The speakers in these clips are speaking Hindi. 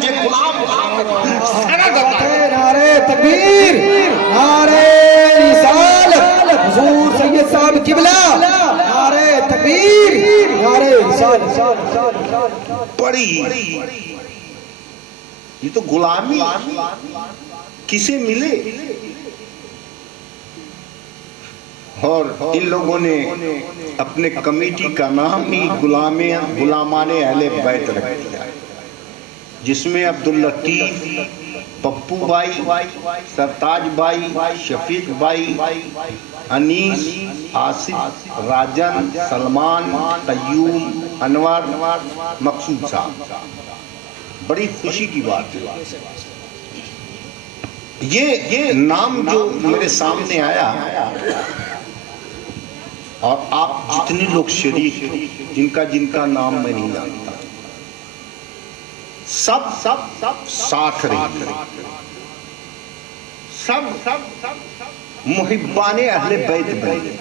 मुझे गुलाम नारे तकबीर, नारे रिसालत, हुजूर सैयद साहब किबला, नारे तकबीर, नारे रिसालत। पड़ी ये तो गुलामी किसे मिले। और इन लोगों ने अपने कमेटी का नाम ही गुलामाने अहले बैत रख दिया, जिसमें अब्दुल लतीफ, पप्पू भाई, सरताज भाई, शफीक भाई, अनीस, आसिफ, राजन, सलमान, तय्यूम, अनवर, मकसूद साहब। बड़ी खुशी की बात है। ये नाम जो मेरे सामने आया, और आप जितने लोग शरीक जिनका जिनका नाम मैं नहीं जानता, सब साथ रहे, सब मुहिब्बाने अहले बैत बने।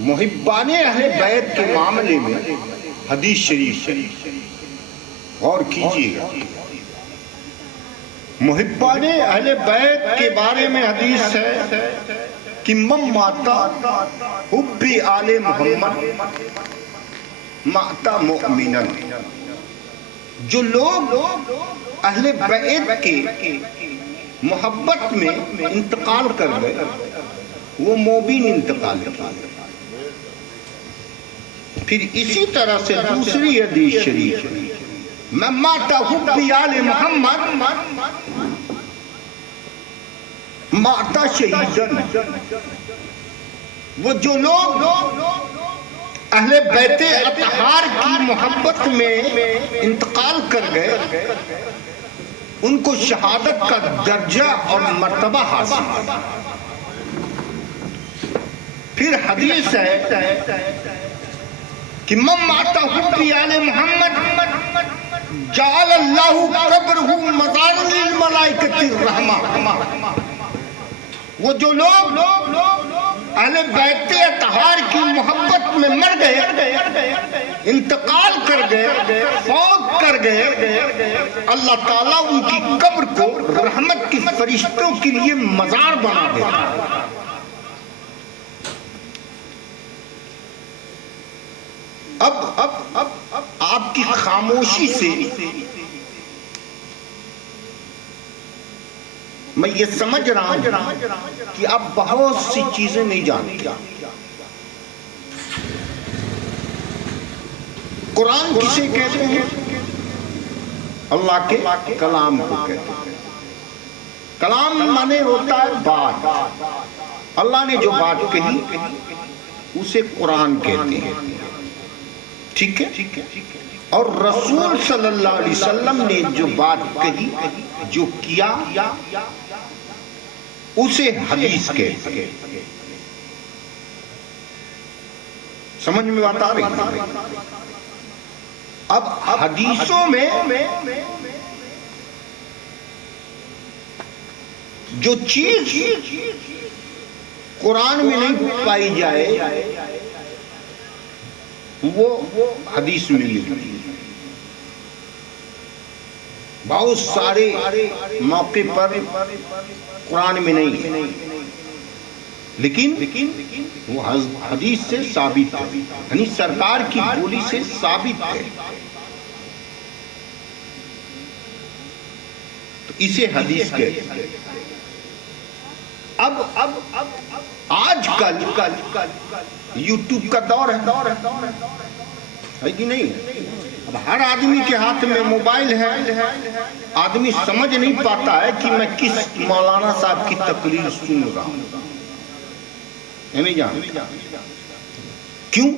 मुहिब्बाने अहले बैत के मामले में हदीस शरीफ और कीजिएगा। मुहिब्बाने अहले बैत के बारे में हदीस है कि मम माता हुब्बी आले मोहम्मद माता मुअमिनन। जो लोग अहले बैत के मोहब्बत में इंतकाल कर गए, वो मोमिन इंतकाल किए। फिर इसी तरह से दूसरी हदीस शरीफ, मैं माता हुब्बी आले मोहम्मद माता शहीदन। वो जो लोग अहले बैते अतहार की मोहब्बत में इंतकाल कर गए, उनको शहादत का दर्जा और मर्तबा हासिल। फिर हदीस है कि मम माता हुब्बी आले मोहम्मद जाल अल्लाहु कब्रहु मज़ारन लिल मलाइकतिर रहमा। वो जो लोग अहले बैते अतहार की मोहब्बत में मर गए, इंतकाल कर गए, फौत कर गए, अल्लाह ताला उनकी कब्र को रहमत के फरिश्तों के लिए मजार बना देता। अब आपकी खामोशी से मैं ये समझ रहा हूं कि आप बहुत सी चीजें नहीं जानते। कुरान किसे कहते हैं? अल्लाह के कलाम को कहते हैं। कलाम माने होता है बात। अल्लाह ने जो बात कही उसे कुरान कहते हैं। ठीक है। और रसूल सल्लल्लाहु अलैहि वसल्लम ने जो बात कही, जो किया, उसे हदीस कहते हैं। समझ में बात आ रही है? अब हदीसों में जो चीज कुरान में नहीं पाई जाए, वो हदीस में मिलती है। बहुत सारे मौके पर कुरान में नहीं है, लेकिन वो हदीस से साबित है, यानी सरकार की बोली से साबित है। तो इसे हदीस कहते हैं। अब आजकल यूट्यूब का दौर है कि नहीं? अब हर आदमी के हाथ में मोबाइल है। आदमी समझ नहीं पाता है कि मैं किस मौलाना साहब की तकरीर सुन रहा हूं। नहीं जान क्यों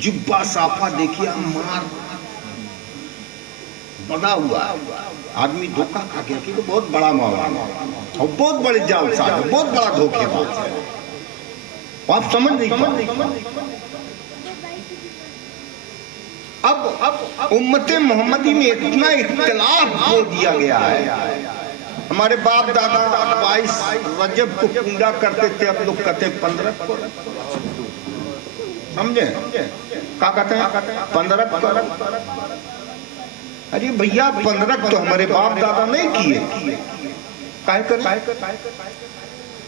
जुब्बा साफा देखिए, मार बना हुआ आदमी धोखा खा गया कि तो बहुत बड़ा मौलाना और बहुत बड़े जालसाज है, बहुत बड़ा धोखेबाज है। आप समझ नहीं पाते। अब उम्मते मोहम्मदी में इतना इख्तिलाफ हो दिया गया है। हमारे बाप दादा 22 रजब को पूजा करते थे, अब लोग कहते 15 को। समझे? क्या कहते हैं 15। अरे भैया 15 तो हमारे बाप दादा नहीं किए, काहे करें?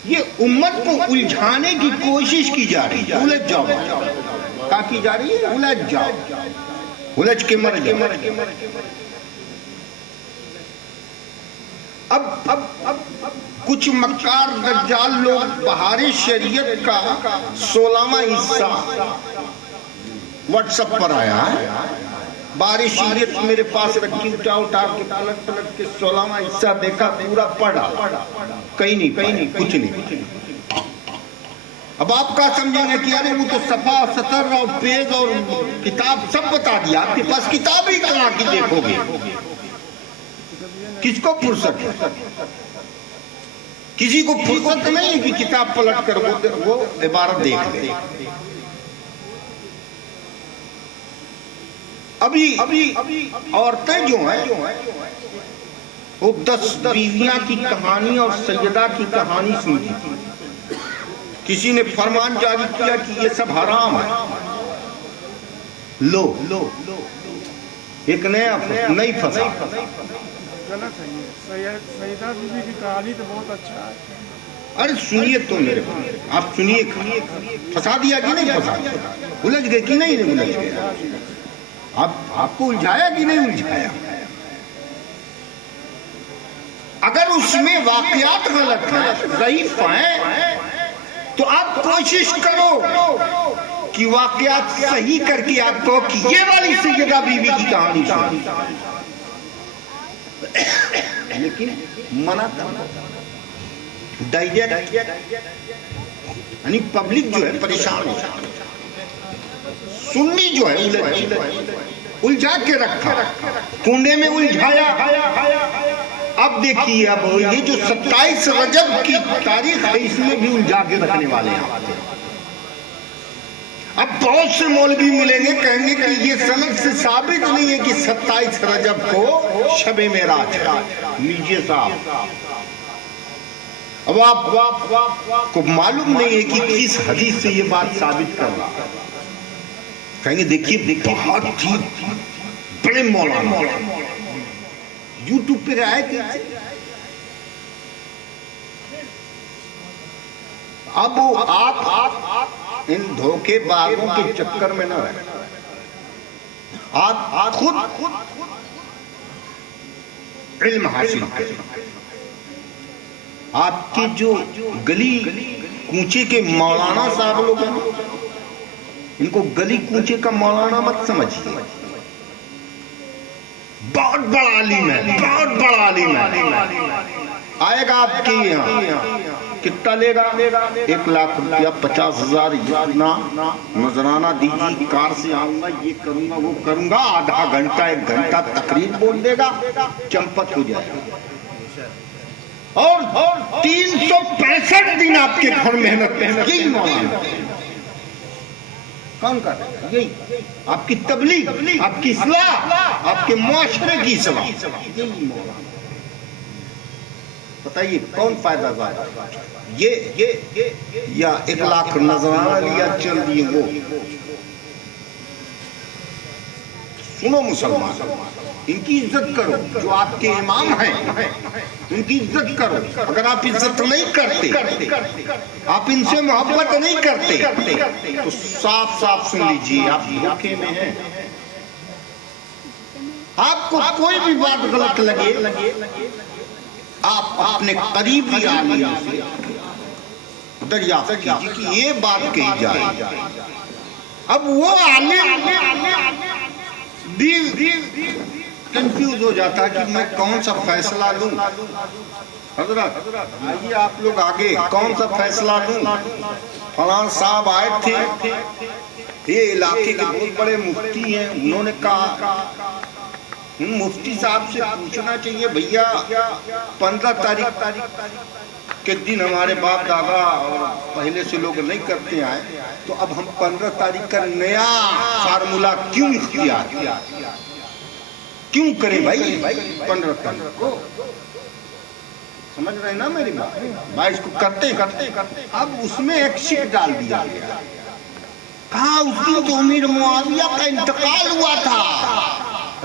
ये उम्मत को उलझाने की कोशिश की जा रही है। उलझ जाओ, क्या की जा रही है? उलझ जाओ, उलझ के मर जाओ। अब कुछ मक्कार दज्जाल लोग बहारी शरीयत का 16वां हिस्सा व्हाट्सएप पर आया है। बारिश शरीयत मेरे पास रखी, उठा के पलट के 16वां हिस्सा देखा, पूरा पढ़ा, कहीं नहीं कुछ नहीं। अब आप क्या समझेंगे कि अरे वो तो सफा सतर और पेज और किताब सब बता दिया। आपके पास किताब ही कहाँ की देखोगे? किसको फुर्सत है? किसी को फुर्सत नहीं है कि किताब पलट कर वो इबारत देख ले। अभी औरतें जो हैं वो 10 बीवियां की कहानी और सैयदा की कहानी सुनी। किसी ने फरमान जारी किया कि ये सब हराम है। लो एक नया नई फंसा। गलत है ये। सैयदा बीवी की कहानी तो बहुत अच्छा है। अरे सुनिए तो मेरे, आप सुनिए। फंसा दिया कि नहीं फंसा? उलझ गए कि नहीं उलझ गए? आपको उलझाया कि नहीं उलझाया? अगर उसमें वाकयात गलत है, ज़ईफ हैं, तो आप कोशिश करो कि वाकयात सही करके आपको कि ये वाली सैयदा बीवी की कहानी सुनी। लेकिन मना डाइजेक्ट यानी पब्लिक जो है परेशान है। सुन्नी जो है उलझा के रखा, कुंडे में उलझाया। अब देखिए, अब ये जो 27 रजब की तारीख है, इसमें भी उलझा के रखने वाले हैं। अब बहुत से मौलवी मिलेंगे, कहेंगे कि ये सनद से साबित नहीं है कि 27 रजब को शबे मेराज है। लीजिए साहब, अब आपको मालूम नहीं है कि किस हदीस से ये बात साबित कर रहा है। कहेंगे देखिए बहुत ही बड़े मौलाना यूट्यूब पे आए थे। अब आप इन धोखेबाजों के चक्कर में न रहे। आप खुद इल्म हासिल करें। आपके जो गली कूचे के मौलाना साहब लोग हैं, इनको गली कूचे का मौलाना मत समझिए। बहुत बड़ा आलिम है, बहुत बड़ा आलिम है। आएगा आपके यहाँ, कितना लेगा? 1 लाख रुपया, 50,000 इतना नजराना दीजिए, कार से आऊंगा, ये करूंगा, वो करूंगा। आधा घंटा 1 घंटा तकरीर बोल देगा, चंपत हो जाएगा। और 365 दिन आपके घर मेहनत यही मौलाना कौन कर रहा है? यही आपकी तबलीग, आपकी इस्लाह, आपके मुआशरे की इस्लाह, यही मौलाना। बताइए कौन फायदा ज्यादा, ये या 1 लाख नजराना लिया चल दिए वो? सुनो मुसलमान, इनकी इज्जत करो। जो आपके इमाम हैं इनकी इज्जत करो। अगर आप इज्जत नहीं करते, आप इनसे मोहब्बत नहीं करते, तो साफ साफ सुन लीजिए, आप धोखे में हैं। आपको कोई भी बात गलत लगे, आप अपने करीबी आलिम से दरियाफ्त कीजिए कि ये बात कही जाए। अब वो आलिम भी कंफ्यूज हो जाता है कि मैं कौन सा फैसला लूं। हजरत आइए आप लोग आगे, कौन सा फैसला लूं? फलान साहब आए थे, ये इलाके के बहुत बड़े मुफ्ती हैं, उन्होंने कहा। मुफ्ती साहब से पूछना चाहिए, भैया 15 तारीख के दिन हमारे बाप दादा और पहले से लोग नहीं करते आए, तो अब हम 15 तारीख का नया फार्मूला क्यों इख्तियार किया? क्यों करे भाई 15 तारीख को? समझ रहे ना मेरी बात? भाई इसको करते अब उसमें एक शिक डाल दिया गया। कहा उस दिन तो अमीर मुआविया का इंतकाल हुआ था।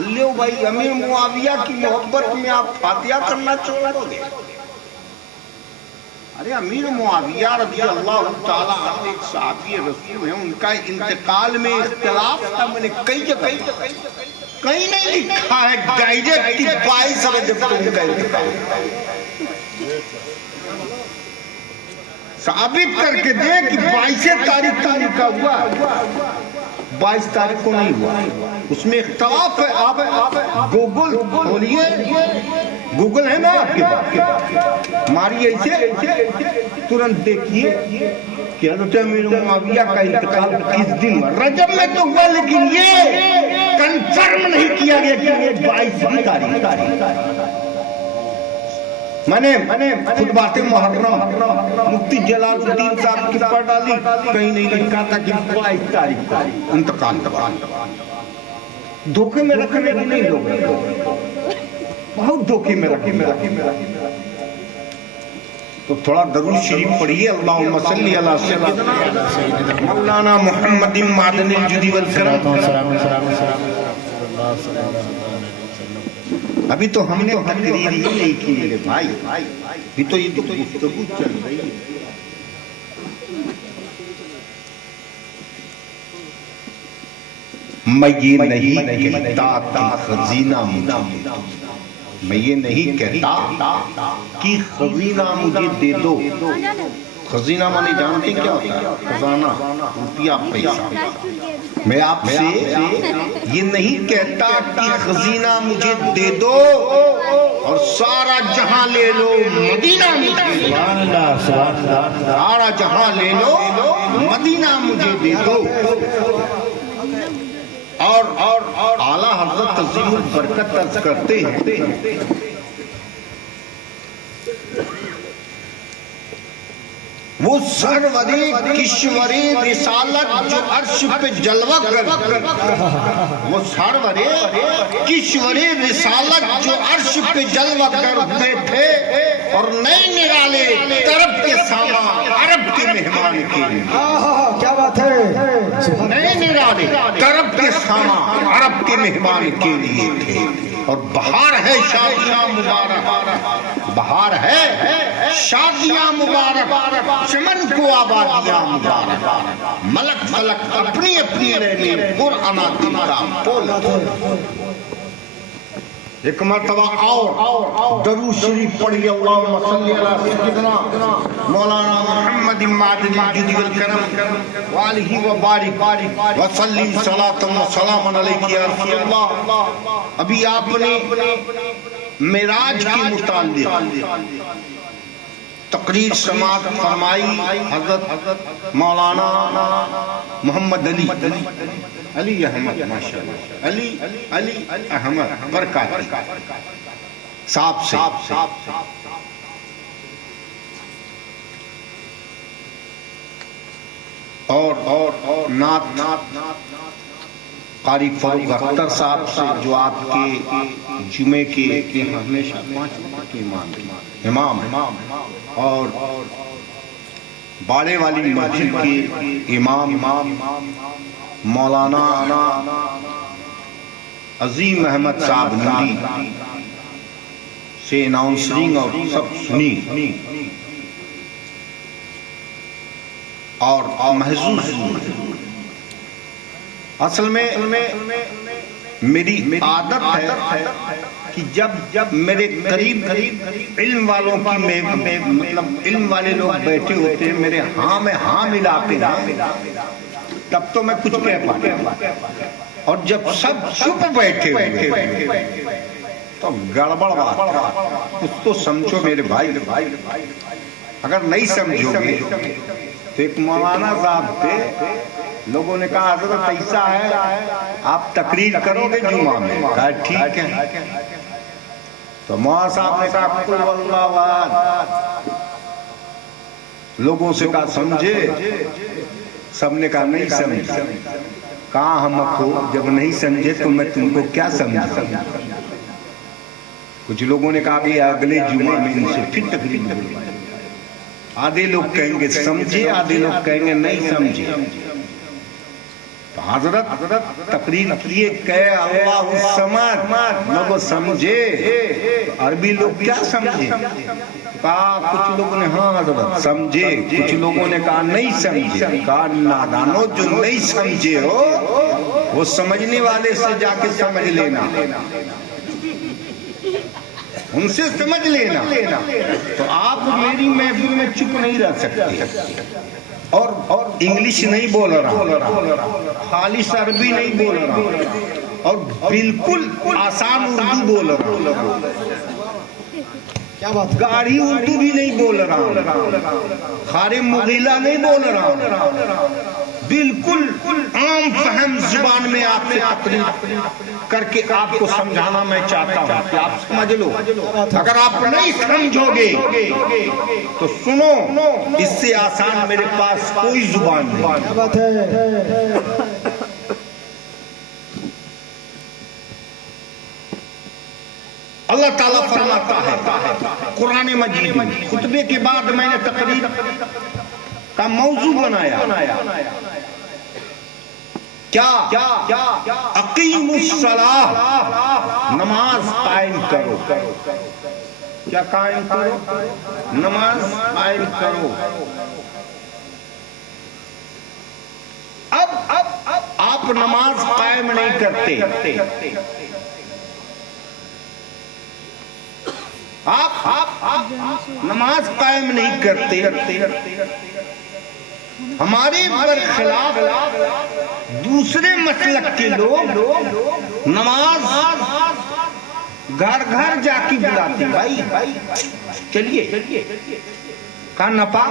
लो भाई, अमीर मुआविया की मोहब्बत में आप फातिहा करना छोड़ोगे? अरे अमीर मुआविया रज़ी अल्लाह ताला अन्हु एक सहाबी रसूल है, उनका इंतकाल में इख्तिलाफ था। मैंने कहीं नहीं लिखा है डायरेक्ट कि 22 रजब को उनका इंतकाल। साबित करके दे कि 22 तारीख को उनका हुआ, 22 तारीख को नहीं हुआ। उसमें इख्तिलाफ है। आप गूगल खोलिए, गूगल है ना आपके पास, मारिए इसे, तुरंत देखिए कि हज़रत अमीर मुआविया का इंतकाल किस दिन हुआ। रजब में तो हुआ, लेकिन ये कंफर्म नहीं किया गया कि ये 22 तारीख। मैंने खुद बातें मुहर्रम मुफ्ती जलालुद्दीन साहब की पढ़ डाली, कहीं नहीं लिखा था कि 22 तारीख को इंतकाल हुआ। धोखे में रखने की नहीं, लोग बहुत धोखे में रखे। तो थोड़ा दरूद शरीफ पढ़िए। अल्लाहुम्मा सल्ली अला सय्यिदना मौलाना मुहम्मद मादनिल जुदी वल करम। अभी तो हमने तकरीर ही नहीं की मेरे भाई, अभी तो ये गुफ्तगू चल रही है। मैं ये नहीं कहता कि खजीना मुझे, मैं ये नहीं कहता कि खजीना मुझे दे दो। खजीना माने जानते क्या होता है? खजाना, रुपया, पैसा। मैं आपसे ये नहीं कहता कि खजीना मुझे दे दो और सारा जहां ले लो, मदीना मुझे, सारा जहां ले लो, मदीना मुझे दे दो। और आला हज़रत तज़ीमुल बरकत अर्ज करते हैं, वो सरवरे किश्वरे रिसालत जो अर्श पे जलवा कर, वो सरवरे किश्वरे रिसालत जो अर्श पे जलवा करते थे और नए निराले तरफ के सामा अरब के मेहमान के लिए। क्या बात है। नए निराले तरफ के सामा अरब के मेहमान के लिए थे। और बहार है शादियां मुबारक, बहार है शादियां मुबारक, चमन को आबादियां मुबारक, मलक फलक अपनी अपनी रहने पुराना दिन का पोल। एक मरतबा और दरूद शरीफ पढ़िए। अल्लाहुम्मा सल्ली अला सय्यिदना मौलाना मुहम्मद मादनिल जुदी वल करम व आलिहि व बारिक व सल्लिम सलातन व सलामन अलैहि या रसूलल्लाह। अभी आपने मेराज के मुताल्लिक़ तकरीर समाअत फरमाई। हज़रत मौलाना मोहम्मद अली अहमद, माशाअल्लाह, अली अहमद बरकाती साहब से और नात कारी फरूक अख्तर साहब से, जो आपके जुमे के हमेशा 5 वक्त के इमाम और बाड़े वाली मस्जिद के इमाम मौलाना अजीम अहमद साहब नूरी से अनाउंसरिंग और सब सुनी और महसूस। असल में मेरी आदत है कि जब मेरे करीब इल्म वालों की मतलब इल्म वाले लोग बैठे होते हैं, मेरे हाँ में हाँ मिलाते हैं, तब तो मैं कुछ कह पाता। और जब सब चुप बैठे तो गड़बड़ बात। कुछ तो समझो मेरे भाई, अगर नहीं समझोगे तो एक मौलाना साहब थे, लोगों ने कहा हज़रत ऐसा है आप तकरीर करोगे जुमा में? कहा ठीक है। तो मौलाना साहब ने कहा कुल वल्लाहु अहद। लोगों से कहा समझे? सबने कहा नहीं समझे। कहा हमको जब नहीं समझे तो मैं तुमको क्या समझा? कुछ लोगों ने कहा कि अगले जुमा में इनसे फिर तकरीर करेंगे। आधे लोग कहेंगे समझे, आधे लोग कहेंगे नहीं समझे। हजरत तकरीर किए कहे अल्लाह समद लोगों समझे, तो अरबी लोग क्या समझे? कहा कुछ लोगों ने हाँ हजरत समझे, कुछ लोगों ने कहा नहीं समझे। कहा नादानो, जो नहीं समझे हो वो समझने वाले से जाके समझ लेना, उनसे समझ लेना। तो आप मेरी महफिल में चुप नहीं रह सकते और इंग्लिश नहीं बोल रहा, खालिस अरबी नहीं बोल रहा और बिल्कुल आसान उर्दू बोल रहा, क्या बात है? गाढ़ी उर्दू भी नहीं बोल रहा, खारे मुगीला नहीं बोल रहा, बिल्कुल आम फहम जुबान में आपसे तकरीर करके आपको समझाना मैं चाहता हूँ कि आप समझ लो। अगर आप नहीं समझोगे तो सुनो, इससे आसान मेरे पास कोई जुबान नहीं। क्या बात है? अल्लाह ताला फरमाता है कुरान मजीद में, खुतबे के बाद मैंने तकरीर का मौजू बनाया क्या? अकीमुस्सलाह, नमाज कायम करो। क्या कायम करो? नमाज कायम करो। अब आप नमाज कायम नहीं करते, आप नमाज कायम नहीं करते, हमारे बरखिलाफ दूसरे मसलक के लोग नमाज घर घर जाके बुलाते, भाई चलिए, कहा नपा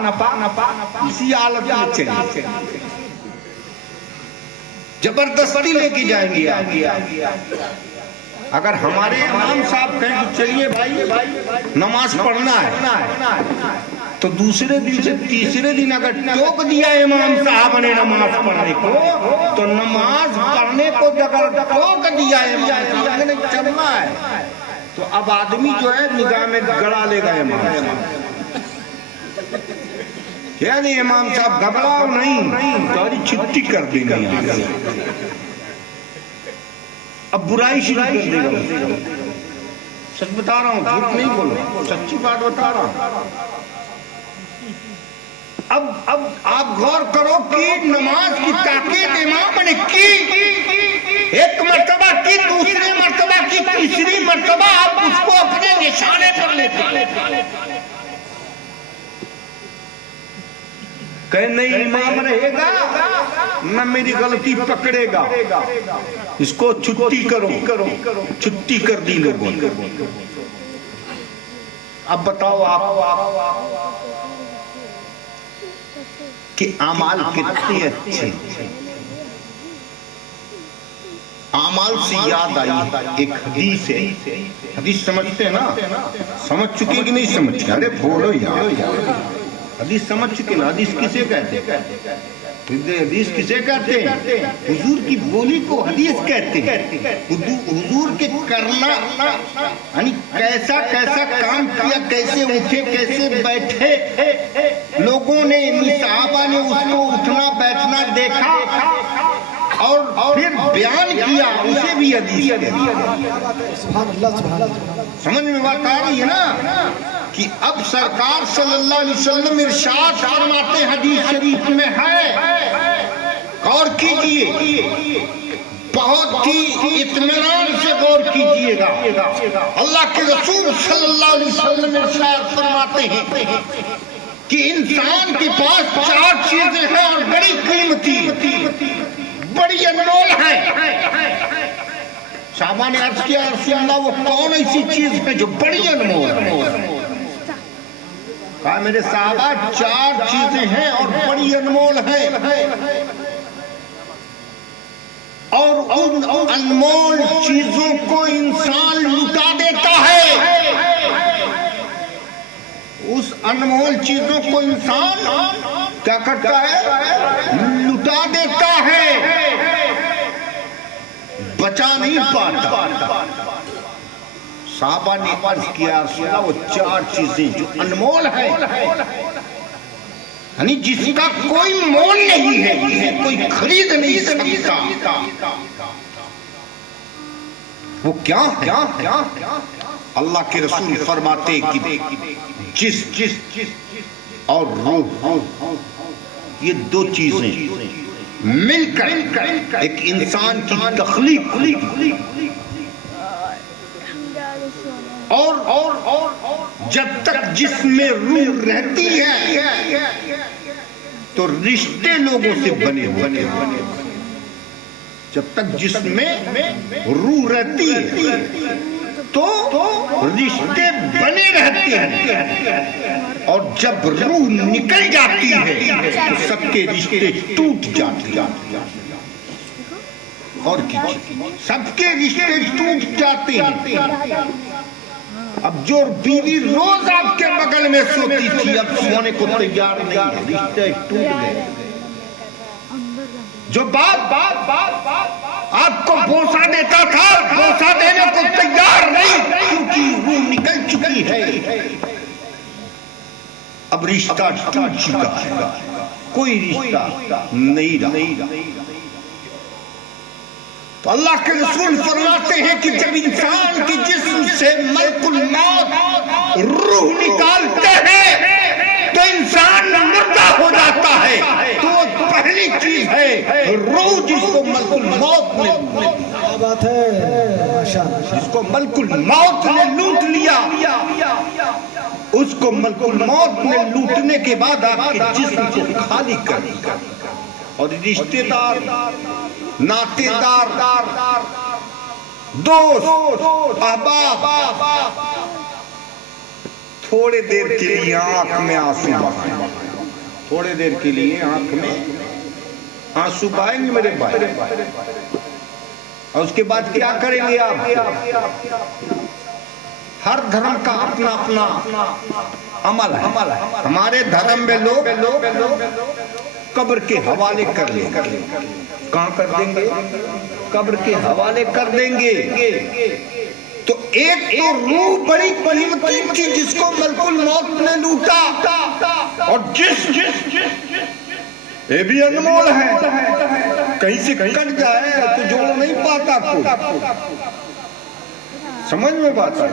इसी हालत में चलिए, जबरदस्ती लेके जाएंगे। अगर हमारे इमाम साहब कहें कि चलिए भाई नमाज पढ़ना है, तो दूसरे दिन से तीसरे दिन अगर टोक दिया इमाम साहब ने नमाज पढ़ने को, तो नमाज पढ़ने को अगर टोक दिया इमाम साहब ने चलना है, तो अब आदमी जो है निगाह में गड़ा लेगा इमाम साहब, यानी इमाम साहब घबराओ नहीं, तो छुट्टी कर देंगे, अब बुराई शुरू कर देगा। सच बता रहा हूँ, झूठ नहीं बोल रहा, सच्ची बात बता रहा हूँ। अब आप गौर करो कि नमाज की ताकीद इमाम ने की, एक मर्तबा की, दूसरी मर्तबा की, तीसरी मर्तबा आप उसको अपने निशाने पर लेते, कहे नहीं इमाम रहेगा न मेरी गलती पकड़ेगा, इसको छुट्टी करो, छुट्टी कर दी लोगों ने। अब बताओ आप कि अमाल कितने अच्छे। अमाल से याद आई एक हदीस है, हदीस समझते हैं ना? समझ चुके कि नहीं समझते? अरे बोलो यार, हदीस समझ चुके ना? हदीस किसे कहते हैं? हदीस किसे कहते हैं? हुजूर की बोली को हदीस कहते हैं। हुजूर के करना यानी कैसा कैसा काम किया, कैसे उठे, कैसे बैठे, लोगों ने, सहाबा ने उसको उठना बैठना देखा और फिर बयान किया, उसे भी हदीस कहते हैं। सुभान अल्लाह, सुभान अल्लाह। समझ में बात आ रही है ना कि अब सरकार सल्लल्लाहु अलैहि वसल्लम इरशाद फरमाते हदीस शरीफ में है, गौर कीजिए, बहुत ही इत्मीनान से गौर कीजिएगा। अल्लाह के रसूल सल्लल्लाहु अलैहि वसल्लम इरशाद फरमाते हैं कि इंसान के पास चार चीजें हैं और बड़ी कीमती, बड़ी अनमोल है। साहबा ने अर्ज किया, रसूल अल्लाह वो कौन ऐसी चीज है जो बड़ी अनमोल है? कहा मेरे साहबा चार चीजें हैं और बड़ी अनमोल हैं, और उन अनमोल चीजों को इंसान लुटा देता है। उस अनमोल चीजों को इंसान क्या करता है? लुटा देता है, बचा नहीं पाता। साहबा ने अर्ज किया, वो चार चीजें जो अनमोल है, यानी जिसका कोई मोल नहीं है, जिसे कोई खरीद नहीं सकता, वो क्या है? अल्लाह के रसूल फरमाते कि जिस और रूह, ये दो चीजें मिलकर एक इंसान की तख्लीक और जब तक जिसमें रूह रहती है तो रिश्ते लोगों से बने हुए। जब तक जिसमें रूह रहती है तो रिश्ते बने रहते हैं, और जब रूह निकल जाती है तो सबके रिश्ते टूट जाते हैं। और सबके रिश्ते टूट जाते हैं। अब जो बीवी रोज आपके बगल में सोती थी, अब सोने को तैयार नहीं है, रिश्ते टूट गए। जो बाप आपको बोसा देता था, बोसा देने को तैयार नहीं, क्योंकि रूह निकल चुकी है। अब रिश्ता टूट चुका है, कोई रिश्ता नहीं रहा। तो अल्लाह के रसूल फरमाते हैं कि जब इंसान के जिस्म से मलकुल मौत रूह निकालते हैं तो इंसान मुर्दा हो जाता है। तो पहली चीज है रूह, जिसको मलकुल मौत ने, क्या बात है, माशाअल्लाह, जिसको मलकुल मौत ने लूट लिया, उसको मलकुल मौत ने लूटने के बाद आपके जिस्म को खाली कर दिया। और रिश्तेदार, नातेदार, दोस्त, अहबाब थोड़े देर के लिए आंख में आंसू बहाएंगे, थोड़े देर के लिए आंख में आंसू बहाएंगे मेरे भाई। और उसके बाद क्या करेंगे आप? हर धर्म का अपना अपना अमल है। हमारे धर्म में लोग कब्र के हवाले कर लेंगे। कहां कर देंगे? कब्र के हवाले कर देंगे। तो एक तो रूह बड़ी कीमती थी जिसको मलकुल मौत ने लूटा, और जिस ये भी अनमोल है, कहीं से कट जाए तो जोड़ नहीं पाता कोई। समझ में बात है?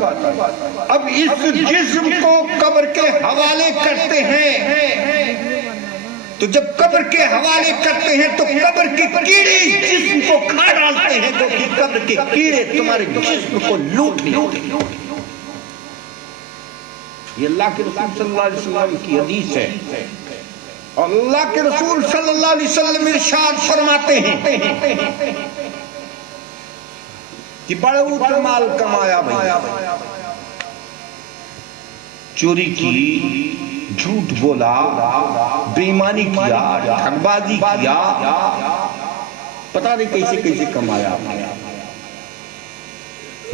अब इस जिस्म को कब्र के हवाले करते हैं, तो जब कब्र के हवाले करते हैं तो कब्र के कीड़े जिस्म को खा डालते हैं, क्योंकि कब्र के कीड़े तुम्हारे जिस्म को लूट लेते हैं। ये अल्लाह के रसूल सल्लल्लाहु अलैहि वसल्लम की हदीस है। और अल्लाह के रसूल सल्लल्लाहु अलैहि वसल्लम इरशाद फरमाते हैं कि बड़ा ऊंचा माल कमाया भैया, चोरी की, झूठ बोला, बेईमानी किया, ठगबाजी किया, पता नहीं कैसे कैसे कमाया,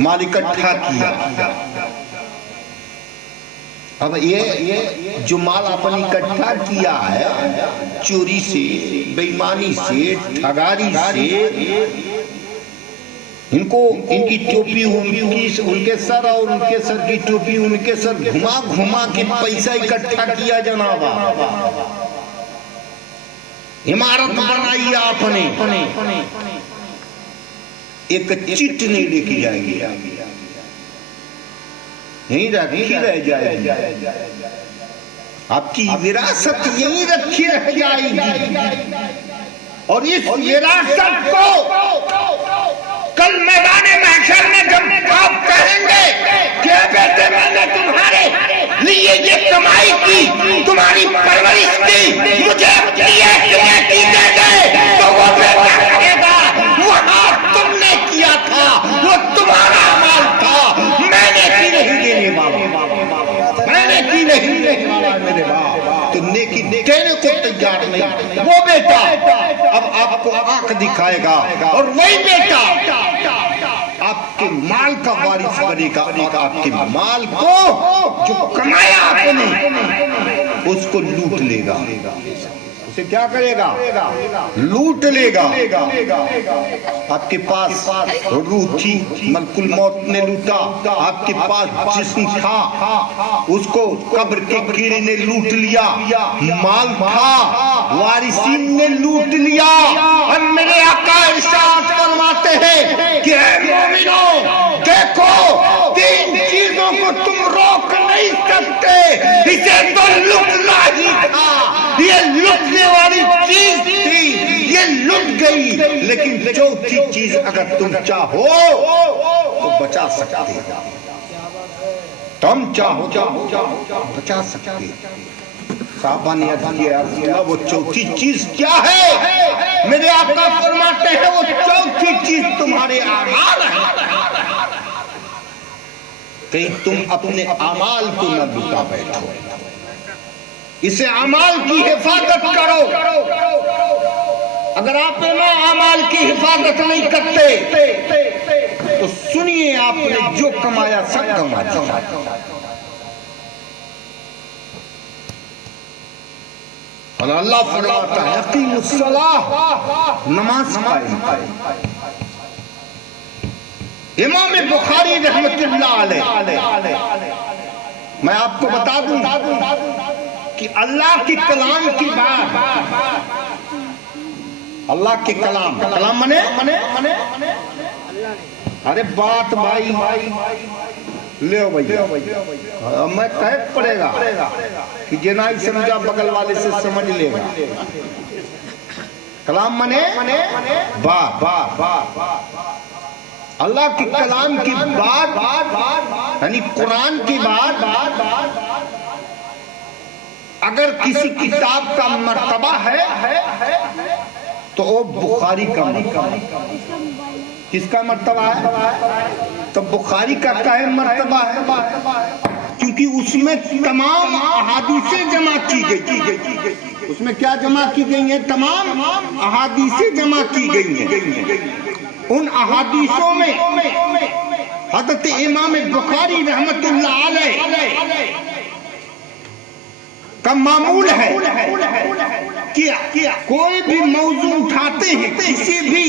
माल इकट्ठा किया। अब ये जो माल अपन इकट्ठा किया है चोरी से, बेईमानी से, ठगारी से, इनको, इनकी टोपी उनके सर और उनके सर की टोपी उनके सर घुमा घुमा के पैसा इकट्ठा किया जनाबा। इमारत बनाई आपने, एक चिट नहीं लेके जाएंगे, यहीं रह जाएगी। आपकी विरासत यहीं रखी रह जाएगी। और इस विरासत को कल मैदान महशर में जब आप कहेंगे कि बेटे मैंने तुम्हारे लिए ये कमाई की, तुम्हारी परवरिश की, मुझे ये की दे गए, तो वो बेटा कहेगा वहां तुमने किया था, वो तुम्हारा माल था, मैंने की नहीं देने वाला, मैंने की नहीं देने वाला मेरे बाप। तो नेकी देने को तैयार नहीं, वो बेटा अब आपको आंख दिखाएगा, और वही बेटा आपके माल का वारिस बनेगा, और आपके माल को जो कमाया आपने उसको लूट लेगा, उसे क्या करेगा? लूट लेगा। आपके पास रूह थी, मलकुल मौत ने लूटा। आपके पास जिस्म था, उसको कब्र के कीड़े ने लूट लिया। माल था, वारिसीन ने लूट लिया। और मेरे आका इरशाद फरमाते हैं कि ऐ मोमिनो, देखो तीन चीजों को तुम रोक नहीं सकते, इसे तो लुटना ही था। ये लुटने वाली चीज थी, ये लुट गई। लेकिन चौथी चीज अगर तुम चाहो तो बचा सकते, तुम चाहो बचा सकते। साहबा ने अर्ज किया, वो चौथी चीज क्या है? मेरे आका फरमाते हैं वो चौथी चीज तुम्हारे आमाल है। कहीं तुम अपने अमाल को न लुटा बैठो, इसे अमाल की हिफाजत करो। अगर आप ना अमाल की हिफाजत नहीं करते तो सुनिए, आपने जो कमाया सब गंवा दिया। और अल्लाह फरमाता है अकीमुस्सलाह, नमाज कायम। इमाम बुखारी रहमतुल्लाह अलैह, मैं आपको बता दूं कि अल्लाह की कलाम की बात, अल्लाह के कलाम, कलाम मने अरे बात भाई ले भैया, मैं कह पड़ेगा कि जेना ही समझा बगल वाले से समझ लेगा। कलाम मने बात, अल्लाह के कलाम की बात, यानी कुरान की बात। अगर किसी किताब का मर्तबा है तो वो बुखारी का मर्तबा। किसका मर्तबा है? तो बुखारी का क्या मर्तबा है? क्योंकि उसमें तमाम अहादीसें जमा की गई। उसमें क्या जमा की गई है? तमाम अहादीसें जमा की गई हैं। उन अहादीसों में हज़रत इमाम बुखारी रहमतुल्लाह अलैह का मामूल है कि कोई भी मौजू उठाते हैं किसी भी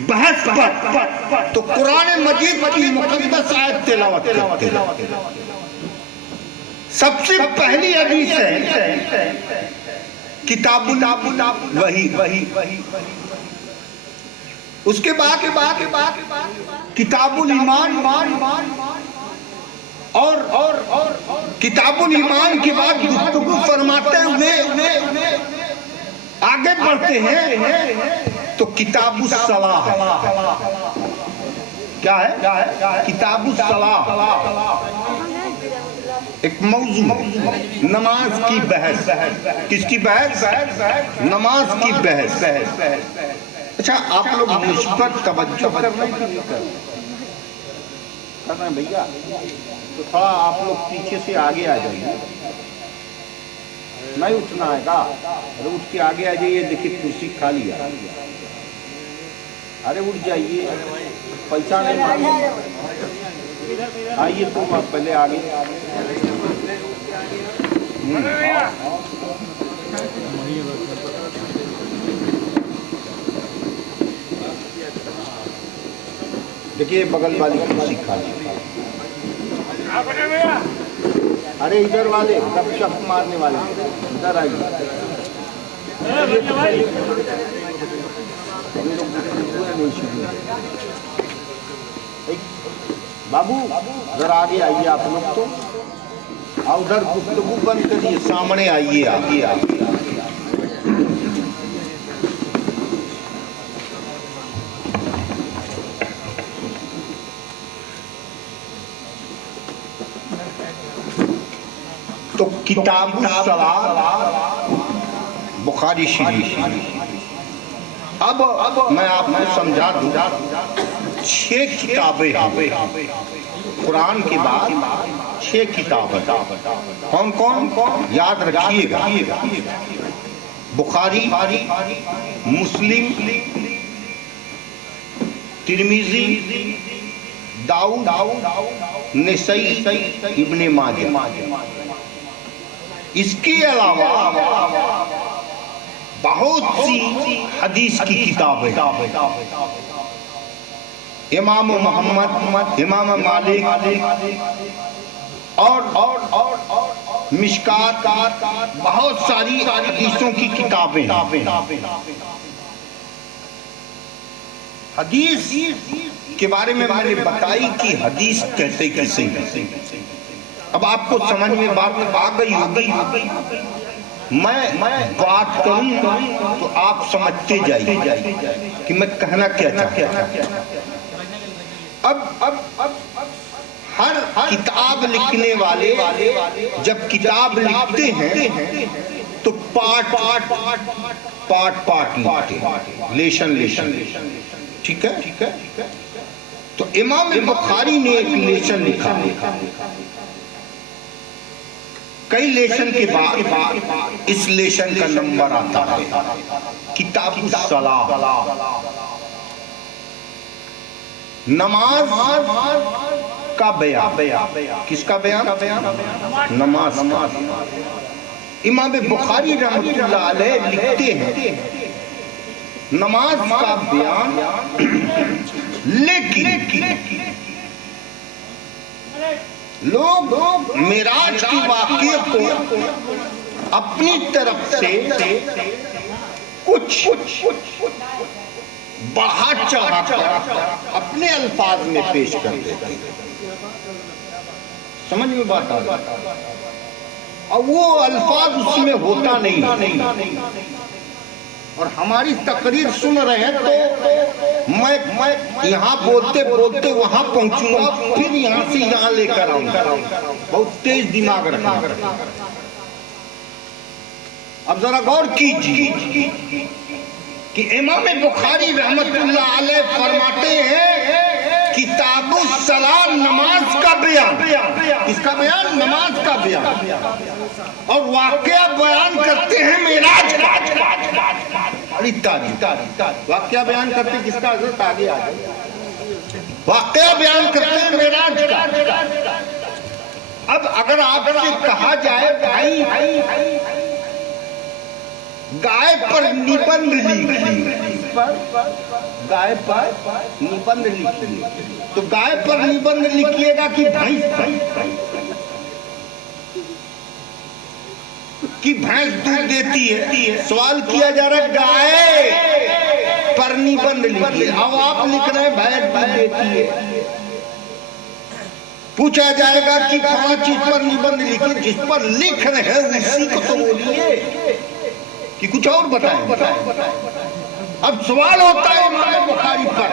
बहस पर तो कुरान मजीद की मुक़द्दस आयत तिलावत करते हैं। सबसे पहली हदीस है किताबुल वही। उसके बाद किताबुल ईमान और किताबुल ईमान के बाद गुफ्तगू फरमाते हुए आगे बढ़ते हैं तो किताबुस सलाह क्या है? किताबुस सलाह एक मौजू, नमाज की बहस। किसकी बहस? नमाज की बहस। अच्छा, आप लोग मुझ पर तवज्जो करना भैया, तो थोड़ा आप लोग पीछे से आगे आ जाइए। नहीं उठना है का? अरे उठ के आगे आ जाइए, देखिए कुर्सी खाली है। अरे उठ जाइए, पैसा नहीं मांगे। आइए तुम आप पहले आगे। देखिए बगल वाली कुर्सी खाली। अरे इधर वाले गपशप मारने वाले इधर आइए। बाबू उधर आगे आइए आप लोग तो, और उधर गुफ्तगू बंद करिए, सामने आइए। आइए तो किताबुल सलाह बुखारी शरीफ। अब मैं आपको समझा दूं, 6 किताबें हैं कुरान के बाद। 6 किताबें कौन कौन याद रखिएगा? बुखारी, मुस्लिम, तिरमिजी, दाऊद, नसई, इब्ने माजा। इसके अलावा बहुत सी हदीस की किताबें, इमाम मोहम्मद, इमाम मालिक और मिशकात, बहुत सारी हदीसों की किताबें। हदीस के बारे में मैंने बताई कि हदीस कहते किसे। अब आपको समझ में बात आ गई होगी। मैं बात करूं तो आप समझते जाइए कि मैं कहना क्या चाहता हूं। अब हर किताब लिखने वाले जब किताब लिखते हैं तो पार्ट लिखते, लेशन। ठीक है। तो इमाम बुखारी ने एक लेशन लिखा। कई लेशन के बाद इस लेशन का नंबर आता है किताब सलाह, नमाज का बयान। किसका बयान? नमाज। इमाम बुखारी रहमतुल्लाह अलैह लिखते हैं नमाज का बयान, लेकिन लोग मिराज के वाक़े को अपनी तरफ से कुछ बढ़ा चढ़ा कर अपने अल्फाज में पेश कर देते हैं। समझ में बात आ गई? और वो अल्फाज उसमें होता नहीं। और हमारी तकरीर सुन रहे हैं तो मैं यहाँ बोलते बोलते वहां पहुंचूंगा, फिर यहाँ से यहाँ लेकर आऊंगा। बहुत तेज दिमाग रखना। अब जरा गौर कीजिए कि इमाम बुखारी रहमतुल्लाह अलैह फरमाते हैं किताबुस सलाह, नमाज का बयान। किसका बयान? नमाज का बयान। और वाकया बयान करते हैं मेराज का। वाकया बयान करते हैं किसका? हजरत आगे आ जाए। वाकया बयान करते हैं मेराज का। अब अगर आपसे कहा जाए भाई गाय पर निबंध लिखिए, गाय पर निबंध लिखिए, तो गाय पर निबंध लिखिएगा कि भैंस दूध देती है? सवाल किया जा रहा है गाय पर निबंध लिखिए। अब आप लिख रहे हैं भैंस दूध देती है। पूछा जाएगा कि कौन चीज पर निबंध लिखिए? जिस पर लिख रहे हैं उसी को तो बोलिए कि कुछ और बताएं। अब सवाल होता है इमाम बुखारी पर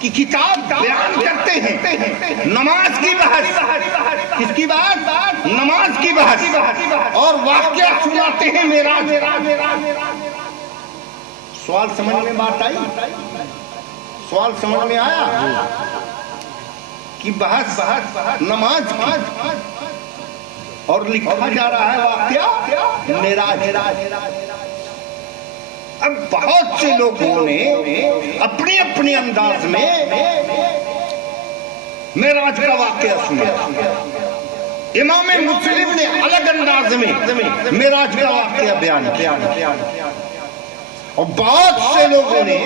कि किताब बयान करते हैं नमाज की बहस। किसकी बात? नमाज की बहस। और वाकया सुनाते हैं मेराज। सवाल समझ में बात आई? सवाल समझ में आया कि बहस नमाज की, और लिखा जा रहा है वाकया मेराज। अब बहुत से लोगों ने अपने अपने अंदाज में मेराज का वाकया सुना। इमाम मुस्लिम ने अलग अंदाज में मेराज का वाकया बयान किया। और बहुत से लोगों ने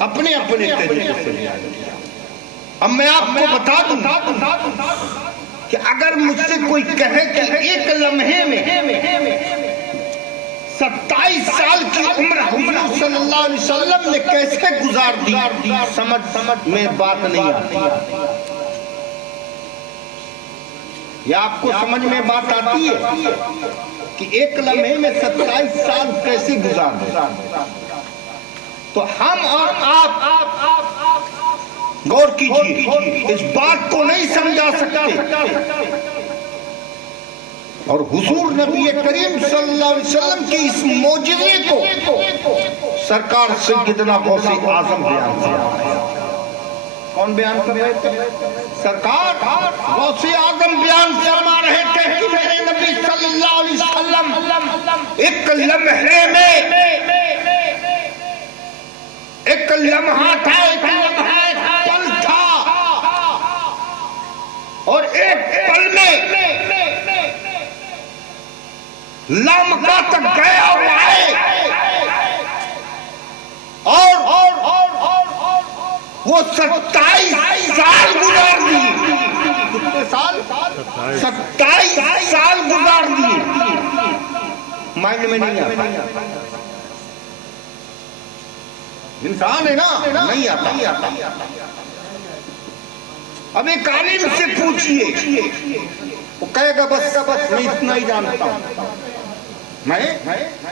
अपने अपने तरीके से बयान किया। अब मैं आपको बता दूं कि अगर मुझसे कोई कहे कि एक लम्हे में 27 साल की उम्र हुजूर सल्लल्लाहु अलैहि वसल्लम ने कैसे गुजार दी, समझ में बात नहीं आती। या आपको समझ में बात आती है कि एक लम्हे में 27 साल कैसे गुजार दे? तो हम और आप गौर कीजिए, इस बात को नहीं समझा सकते। और हुजूर नबी करीम सल्लल्लाहु अलैहि वसल्लम के इस मौजज़े को सरकार सैयदना गौसे आजम बयान किया। कौन बयान कर रहे थे? सरकार गौसे आजम बयान फरमा रहे थे कि मेरे नबी सल्लल्लाहु अलैहि वसल्लम एक लम्हे में, एक लम्हा था, एक लम्हा पल था, और एक पल में लामका तक गए और आए, और वो 27 साल गुजार दिए। कितने साल? 27 साल गुजार दिए। माइंड में नहीं आता, इंसान है ना, नहीं आता। अब एक आलिम से पूछिए, वो कहेगा बस मैं इतना ही जानता हूं, मैं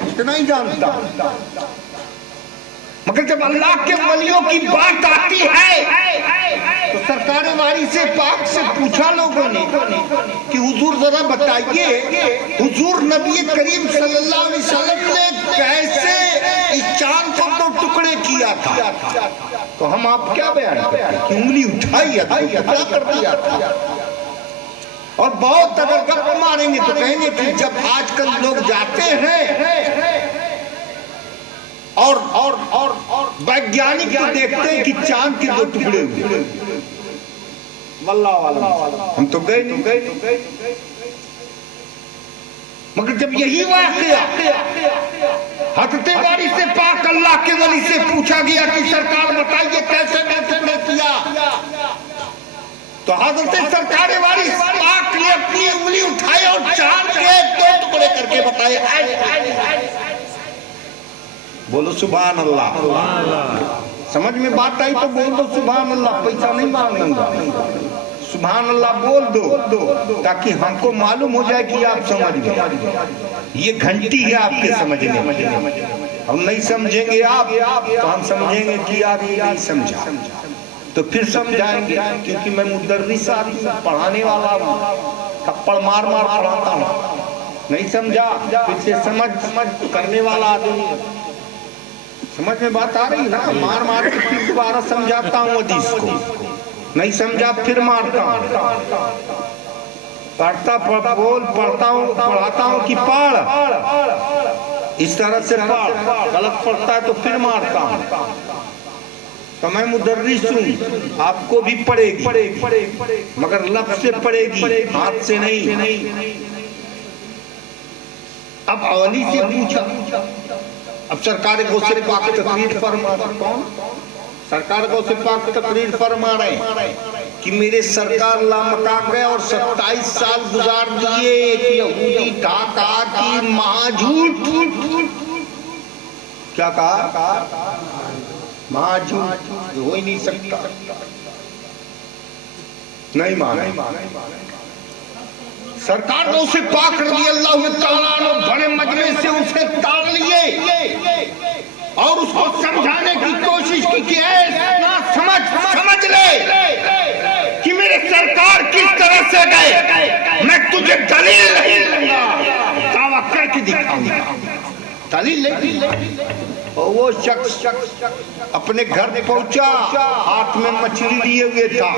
इतना ही जानता हूं। मगर जब अल्लाह के वलियों की बात आती है तो सरकार वारी से पाक से पूछा लोगों ने कि हुजूर जरा बताइए, हुजूर नबी करीम सल्लल्लाहु अलैहि वसल्लम ने कैसे इस चांद को दो टुकड़े किया था? तो हम आप क्या बयान करते, उंगली उठाई क्या कर दिया था। और बहुत अगर गप मारेंगे तो कहेंगे कि जब आजकल लोग जाते हैं और वैज्ञानिक को देखते हैं कि चांद के 2 टुकड़े हुए, वल्लाह हम तो गए नहीं। मगर जब यही वाक़या हज़रत वारी से पाक अल्लाह के वली से पूछा गया कि सरकार बताइए कैसे किया, तो हज़रत सरकार वारी पाक ने अपनी उंगली उठाई और चांद के 2 टुकड़े करके बताए। बोलो सुभान अल्लाह। समझ में बात आई तो बोल दो सुभान अल्लाह, पैसा नहीं मांगूंगा, सुभान अल्लाह बोल दो ताकि हमको मालूम हो जाए कि आप समझ गए। ये घंटी है आपके समझने में। हम नहीं समझेंगे आप तो हम समझेंगे कि आप ये नहीं समझा, तो फिर समझाएंगे। क्योंकि मैं मुदर्रिस आदमी, पढ़ाने वाला हूँ, थप्पड़ मार मार पढ़ाता हूँ। नहीं समझा फिर से समझ करने वाला आदमी। समझ में बात आ रही ना? मार मार के फिर दोबारा समझाता हूँ हदीस को, नहीं समझा फिर मारता हूँ। पढ़ता हूँ पढ़ाता हूँ कि पढ़, इस तरह से पढ़, गलत पढ़ता है तो फिर मारता हूँ। तो मैं मुदर्रिस हूँ, आपको भी पढ़ेगी मगर लफ्ज़ से पढ़ेगी, हाथ से नहीं। अब अवली से पूछा, अब सरकार गौसे पाक तकरीर फरमा, कौन सरकार गौसे पाक तकरीर फरमा रहे कि मेरे सरकार लामका गए और 27 साल गुजार दिए। एक यहूदी कहा कि महाझूठ, क्या कहा? महाझूठ हो ही नहीं सकता, नहीं माना। सरकार ने उसे पाक रज़ी अल्लाह तआला अन्हु बड़े मजमे से उसे ताड़ लिए और उसको समझाने की कोशिश की कि ना समझ ले कि मेरे सरकार किस तरह से गए। मैं तुझे दलील नहीं दूंगा, दावा करके दिखाऊंगा, दलील नहीं। और वो शख्स अपने घर पहुंचा, हाथ में मछली लिए हुए था,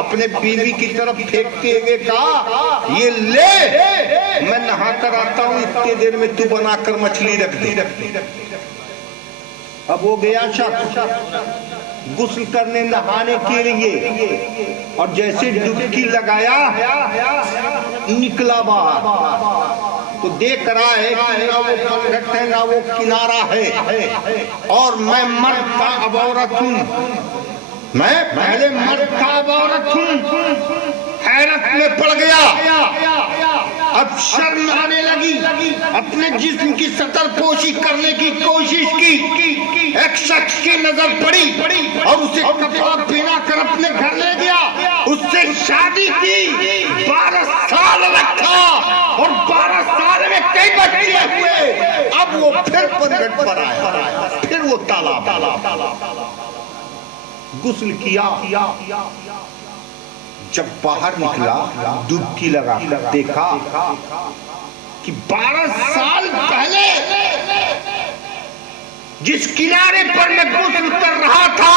अपने बीवी की तरफ फेंकते हुए कहा, ये ले, मैं नहा कर आता हूँ, इतने देर में तू बनाकर मछली रख दे। अब वो गया शख्स गुस्ल करने नहाने के लिए, और जैसे डुबकी लगाया निकला बाहर, तो देख रहा है कि ना वो पलघट है ना वो किनारा है, और मैं मर्द का अब औरत हूँ, मैं पहले मर्द का अब औरत हूँ। हैरत में पड़ गया, अब शर्म आने लगी, अपने जिस्म की सतर पोशी करने की कोशिश की। एक शख्स की नजर पड़ी और उसे कपड़ा पहना कर अपने घर ले गया, उससे शादी की, 12 साल रखा और 12 साल में कई बच्चे हुए। अब वो फिर पलघट पर आया, फिर वो तालाब गुस्ल किया। जब बाहर निकला, डुबकी लगा कर देखा कि 12 साल पहले जिस किनारे पर मैं गुस्ल कर रहा था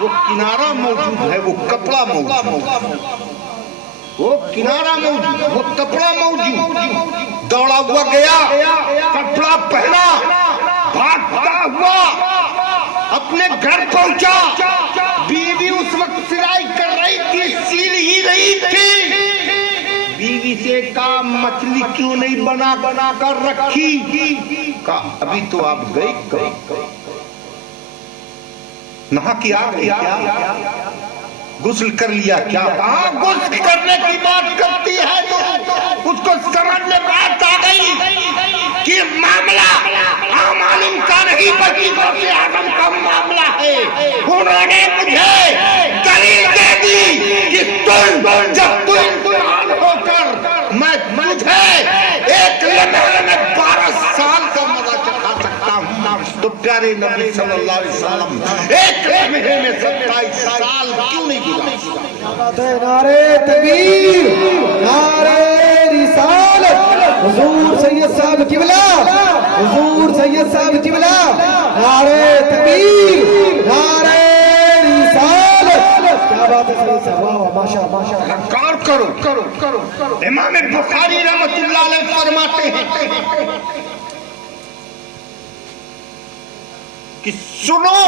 वो किनारा मौजूद है, वो कपड़ा मौजूद, वो किनारा मौजूद, वो कपड़ा मौजूद। दौड़ा हुआ गया, कपड़ा पहना, भागता हुआ अपने घर पहुंचा। बीवी उस वक्त सिलाई कर रही थी, सील ही रही थी। बीवी से कहा मछली क्यों नहीं बना कर रखी? कहा अभी तो आप गई नहा के आ गई क्या? गुस्ल कर लिया क्या? हाँ, गुस्ल करने की बात करती है तो उसको समझ में बात आ गई कि मामला आम आलिम का नहीं बल्कि गौसे आजम का मामला है। उन्होंने मुझे दलील दे दी कि तुम जब तुम इंसान होकर मैं तुझे एक लम्हे में 12 साल का मजा चखा सकता हूँ, तो प्यारे नबी सल्लल्लाहु अलैहि वसल्लम एक लम्हे में 27 साल क्यों नहीं गुजारे? नारे तकबीर, नारे रिसालत, हुजूर सैयद साहब किबला, हुजूर सैयद साहब किबला, नारे तकबीर, नारे रिसालत। क्या बात है सैयद साहब, वाह माशाअल्लाह। करो इमाम बुखारी रहमतुल्लाह अलैह फरमाते हैं कि सुनो,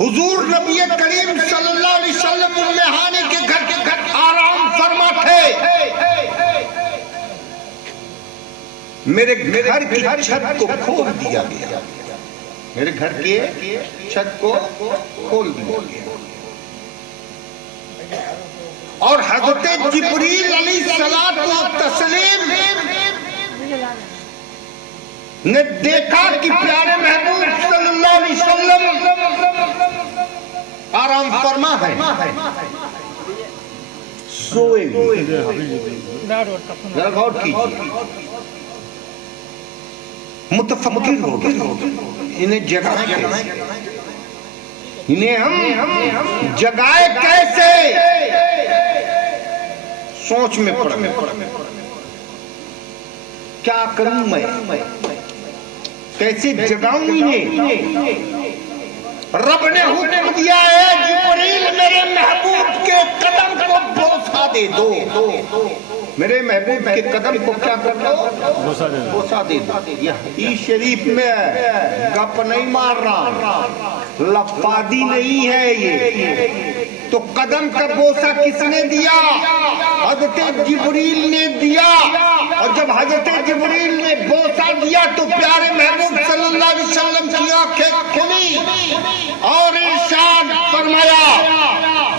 हुजूर नबी करीम सल्लल्लाहु अलैहि वसल्लम उम्मे हानी के घर आराम फरमा थे। मेरे घर की छत को खोल दिया गया, मेरे घर की छत को खोल दिया गया और हज़रत जिब्रील अलैहिस्सलातु तस्लीम ने देखा कि प्यारे महबूब सल्लल्लाहु अलैहि वसल्लम आराम फरमा है, सोए। जरा गौर कीजिए, मुतफक्किर हो गए, इन्हें जगाए कैसे? इन्हें हम जगाए कैसे? सोच में पड़, क्या करूं मैं, कैसे जगाऊं इन्हें? रब ने हुक्म दिया है जिब्रील मेरे महबूब के कदम को बोसा दे दो, मेरे महबूब के कदम को क्या कर दो? बोसा दे दो। यह शरीफ में गप नहीं मार रहा, लफादी नहीं है ये। तो कदम का बोसा किसने दिया? हज़रत जिब्रील ने दिया। और जब हज़रत जिब्रील ने बोसा दिया तो प्यारे महबूब सल्लल्लाहु अलैहि वसल्लम की आंखें खुली और इरशाद फरमाया,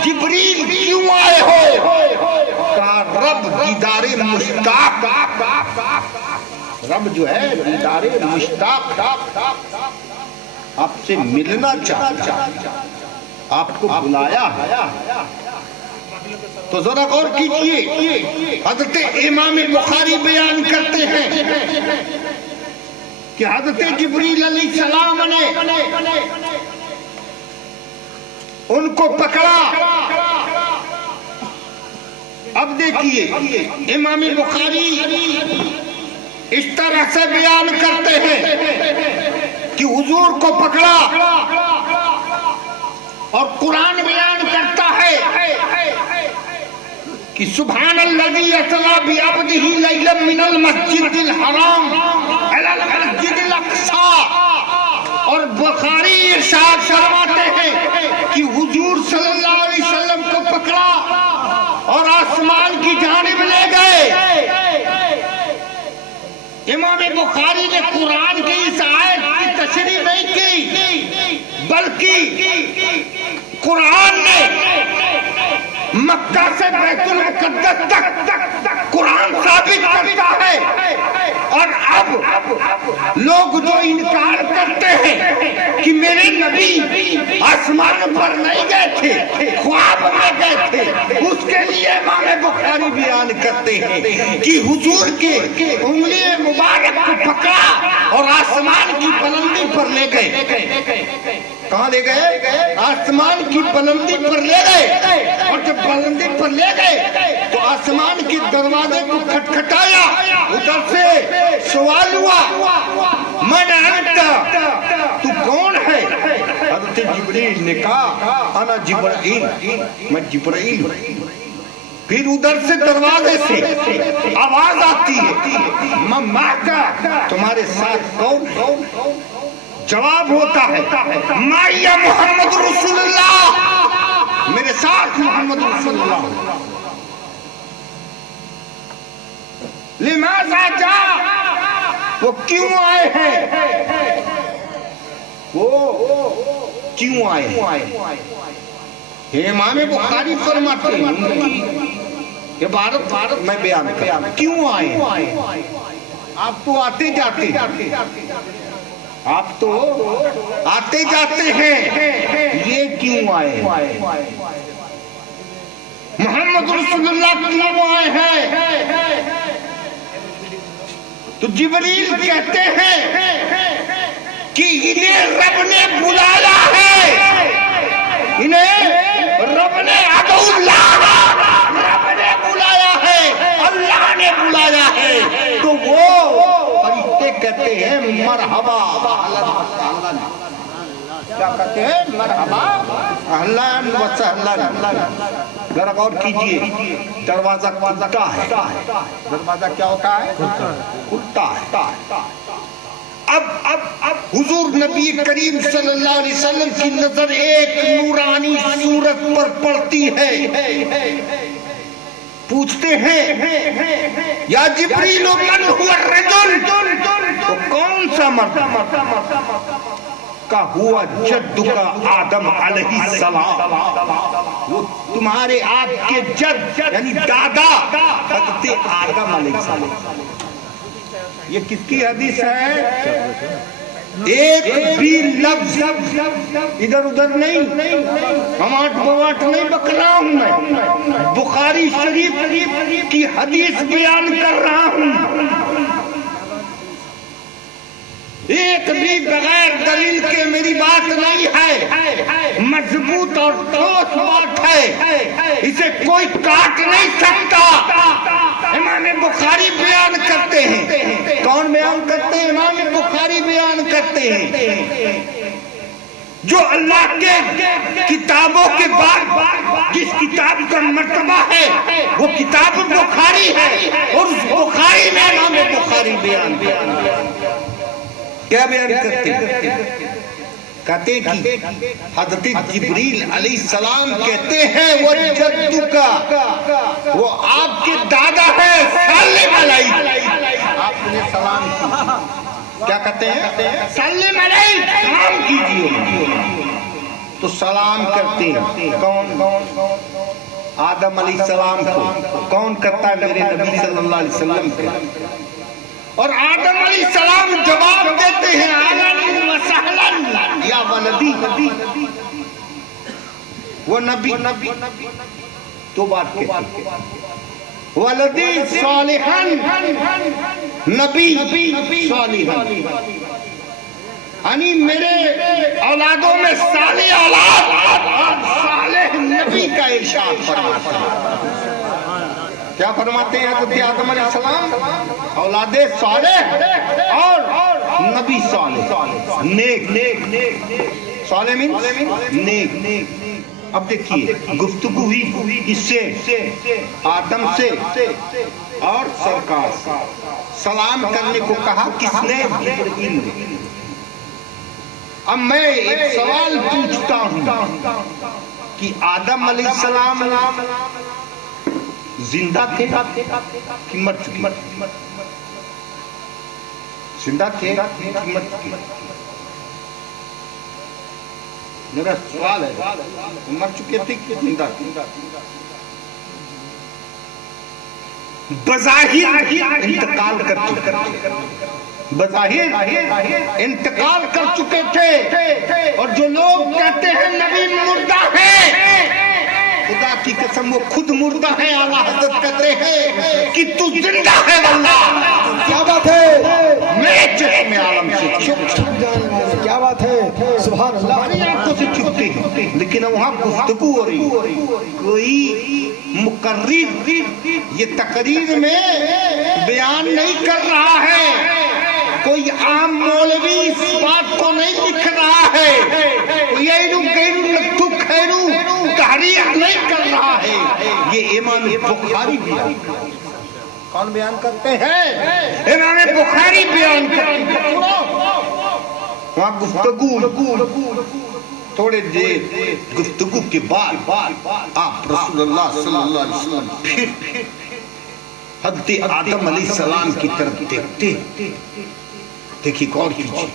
जिब्रील क्यों आए हो? कहा रब दीदारे मुश्ताक, रब जो है दीदारे मुश्ताक आपसे मिलना चाहता, आपको बुलाया है। तो जरा गौर कीजिए, हज़रत इमाम बुखारी बयान करते हैं कि हज़रत जिब्रील अलैहिस्सलाम ने उनको पकड़ा। अब देखिए, इमाम बुखारी इस तरह से बयान करते हैं कि हुजूर को पकड़ा और कुरान बयान करता है कि सुब्हानल्लज़ी असरा बिअब्दिही लैलन मिनल मस्जिदिल हराम इलल मस्जिदिल अक़सा। और बुखारी इरशाद फरमाते हैं कि हुजूर सल्लल्लाहु अलैहि वसल्लम को पकड़ा और आसमान की जानिब ले गए। इमाम बुखारी ने कुरान की इस आयत की तशरीह नहीं की, बल्कि कुरान ने मक्का से बैतुल मुक़द्दस तक कुरान साबित करता है। और अब लोग जो इनकार करते हैं कि मेरे नबी आसमान पर नहीं गए थे, ख्वाब में गए थे, उसके लिए इमाम बुखारी बयान करते हैं कि हुजूर के उंगली मुबारक को पकड़ा और आसमान की बुलंदी पर ले गए। कहाँ ले गए? आसमान की बुलंदी पर ले गए। और जब बुलंदी पर ले गए तो आसमान के दरवाजे को खटखटाया। उधर से सवाल हुआ, मन अंता, तू कौन है? हज़रत जिब्रील ने कहा, अना जिब्रील, मैं जिब्रील। फिर उधर से दरवाजे से आवाज आती है, मम्मा का, तुम्हारे साथ कौन? जवाब होता है, माया मोहम्मद रसूलुल्लाह, मेरे साथ मोहम्मद रसूलुल्लाह। लिमाज़ा जा, वो क्यों आए हैं, वो क्यों आए हैं। इमाम बुखारी फरमाते हैं, उनकी इबारत मैं बयान कर, क्यों आए। आप तो आते जाते, आप तो आते जाते हैं, ये क्यों आए। मोहम्मद रसूलुल्लाह क्यों आए हैं। तो जिब्रील कहते हैं कि इन्हें रब ने बुलाया है, इन्हें रब ने अदौल्लाह, रब ने बुलाया है, अल्लाह ने बुलाया है। तो वो फरिश्ते कहते हैं मरहबा, क्या कहते हैं, मरहबा, अहलन व सहलन। जरा गौर कीजिए, दरवाजा खुलता है, दरवाजा क्या होता है, खुलता है। अब हुजूर नबी करीम सल्लल्लाहु अलैहि वसल्लम की नजर एक नूरानी सूरत पर पड़ती है। पूछते हैं या जिब्रील मन हुआ रजुल, तो कौन सा मर्द का हुआ जद्दु का आदम अलैहिस्सलाम, वो तुम्हारे आपके जद यानी दादा हज़रत आदम अलैहिस्सलाम। ये किसकी हदीस है। एक भी लफ्ज इधर उधर नहीं, हमाट बवाट नहीं बक रहा हूं मैं, बुखारी शरीफ की हदीस बयान कर रहा हूं। एक भी बगैर दलील के मेरी बात नहीं है, मजबूत और ठोस बात है, इसे कोई काट नहीं सकता। इमाम बुखारी बयान करते हैं। कौन बयान करते हैं, इमाम बुखारी बयान करते हैं। जो अल्लाह के किताबों के बाद जिस किताब का मर्तबा है वो किताब बुखारी है, और उस बुखारी में इमाम बुखारी बयान क्या बयान करते हैं, कहते कि हज़रत जिब्रील अलैहिस्सलाम कहते हैं वो जद्दू का, वो आपके दादा है, सल्लम अलैहि, आपने सलाम की। क्या कहते हैं, सल्लम अलैहि, सलाम कीजिए। तो सलाम करते हैं कौन, आदम अलैहिस्सलाम को। कौन करता है, मेरे नबी सल्लल्लाहु अलैहि वसल्लम को। और आदम अलैहिस्सलाम जवाब देते हैं अहलन व सहलन या वलदी, वो नबी तो बात कहते हैं, वलदी सालिहन, नबी सालिहन, यानी मेरे औलादों में सालिह औलाद, सालिह नबी का इरशाद फरमाते हैं। क्या फरमाते हैं हज़रत आदम अलैहिस्सलाम, औलादे सालेह और नबी सालेह, नेक, सालेह मीन्स नेक। अब देखिए गुफ्तगू हुई इससे, आदम से और सरकार से। सलाम करने को कहा किसने, जिब्रील ने। अब मैं एक सवाल पूछता हूँ कि आदम अलैहिस्सलाम जिंदा थे कि मर चुके, जिंदा थे कि मर चुके, मेरा सवाल है, मर चुके थे कि जिंदा थे। बज़ाहिर इंतकाल कर चुके, बज़ाहिर इंतकाल कर चुके थे। और जो लोग कहते हैं नबी मुर्दा है, खुदा की कसम वो खुद मुर्दा है। आला हज़रत कहते हैं कि तू जिंदा है वल्लाह। क्या बात है, मेरे चश्मे आलम से छुप जाने वाले, क्या बात है, सुभान अल्लाह। हमारी आंखों से छुपते हैं, लेकिन वहाँ गुफ्तगू हो रही, कोई मुकर्रिर ये तकरीर में बयान नहीं कर रहा है, कोई आम मौलवी इस बात को नहीं लिख रहा है, कोई तहरीर नहीं कर रहा है। ये इमाम बुखारी बयान, कौन बयान करते हैं, इमाम बुखारी बयान करते हैं। वहाँ गुफ्तगू, थोड़े देर गुफ्तगू के बाद आप रसूलुल्लाह सल्लल्लाहु अलैहि वसल्लम फिर हज़रत आदम अलैहिस्सलाम की तरफ देखते, देखिए गौर कीजिए,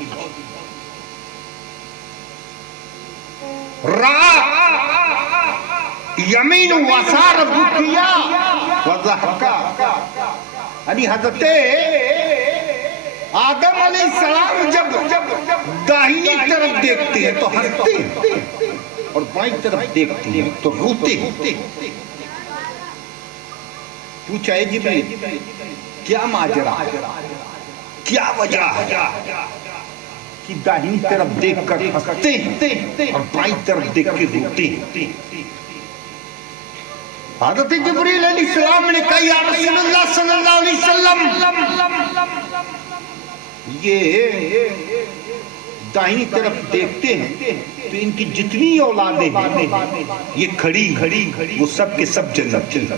यमीन वसार बुकिया वज़हका, यानी हज़रत आदम अलैहिस्सलाम जब दाहिनी तरफ देखते हैं तो हंसते हैं और बाईं तरफ देखते हैं तो रोते हैं। पूछा है जिब्रील क्या माजरा, क्या वजह है कि दाहिनी तरफ देखकर हंसते हैं और बाईं तरफ देख के रोते हैं? हज़रत जिब्रील अलैहिस्सलाम ने कहा या रसूलुल्लाह सल्लल्लाहु अलैहि वसल्लम, ये दाहिनी तरफ देखते हैं तो इनकी जितनी औलादें हैं ये खड़ी वो सब के सब जन्नत